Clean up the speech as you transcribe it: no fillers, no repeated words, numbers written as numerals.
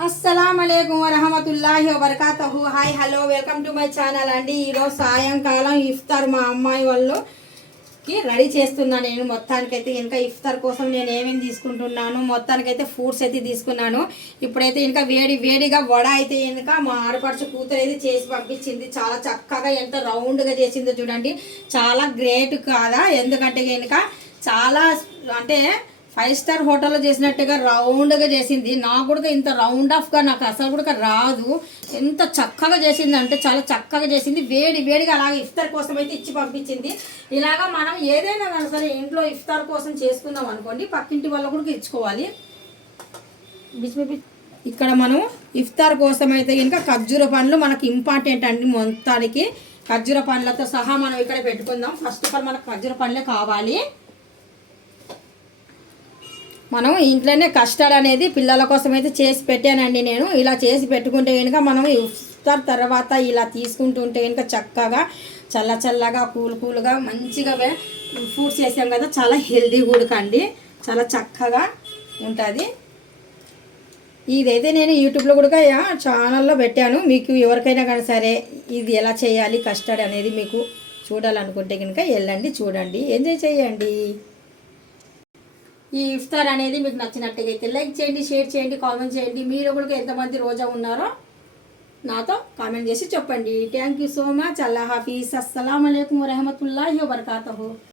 అస్సలాముఅలైకుం వరహమతుల్లాహి వబర్కాతహు. Hi hello welcome to my channel అండి. ఈరోజు సాయంకాలం ఇఫ్తార్ మా అమ్మాయి వాళ్ళకి రెడీ చేస్తున్నాను. నేను మొత్తానికైతే ఇంకా ఇఫ్తార్ కోసం నేను ఏమేమి తీసుకుంటున్నాను, మొత్తానికైతే ఫ్రూట్స్ అయితే తీసుకున్నాను. ఇప్పుడైతే ఇంకా వేడిగా వడ అయితే ఇంకా మా ఆడపడుచు కూతురు అయితే చేసి పంపించింది. చాలా చక్కగా ఎంత రౌండ్గా చేసిందో చూడండి. చాలా గ్రేట్ కాదా, ఎందుకంటే ఇంకా చాలా అంటే 5 స్టార్ హోటల్లో చేసినట్టుగా రౌండ్గా చేసింది. నాకు కూడా ఇంత రౌండ్ ఆఫ్గా నాకు అసలు కూడా రాదు. ఎంత చక్కగా చేసింది అంటే చాలా చక్కగా చేసింది. వేడిగా అలాగే ఇఫ్తార్ కోసం అయితే ఇచ్చి పంపించింది. ఇలాగా మనం ఏదైనా కానీ సరే ఇంట్లో ఇఫ్తార్ కోసం చేసుకుందాం అనుకోండి, పక్కింటి వాళ్ళ కూడా ఇచ్చుకోవాలి. ఇక్కడ మనం ఇఫ్తార్ కోసం అయితే ఇంకా ఖర్జూర పండ్లు మనకి ఇంపార్టెంట్ అండి. మొత్తానికి ఖర్జూర పండ్లతో సహా మనం ఇక్కడ పెట్టుకుందాం. ఫస్ట్ ఆఫ్ ఆల్ మనకు ఖర్జూర పండ్లే కావాలి. మనం ఇంట్లోనే కస్టర్డ్ అనేది పిల్లల కోసం అయితే చేసి పెట్టానండి. నేను ఇలా చేసి పెట్టుకుంటే కనుక మనం ఇఫ్తార్ తర్వాత ఇలా తీసుకుంటుంటే కనుక చక్కగా చల్లగా కూల్గా మంచిగా ఫ్రూట్స్ చేసాం కదా, చాలా హెల్దీ కూడా అండి, చాలా చక్కగా ఉంటుంది. ఇదైతే నేను యూట్యూబ్లో కూడా ఛానల్లో పెట్టాను. మీకు ఎవరికైనా కానీ సరే ఇది ఎలా చేయాలి కస్టర్డ్ అనేది మీకు చూడాలనుకుంటే కనుక వెళ్ళండి, చూడండి, ఎంజాయ్ చేయండి. ఈ ఇఫ్తార్ అనేది మీకు నచ్చినట్టుగైతే లైక్ చేయండి, షేర్ చేయండి, కామెంట్ చేయండి. మీరు కూడా ఎంతమంది రోజా ఉన్నారో నాతో కామెంట్ చేసి చెప్పండి. Thank you so much. అల్లా హాఫీజ్. అస్సలాము అలైకుం వరహమతుల్లాహి వబర్కాతహు.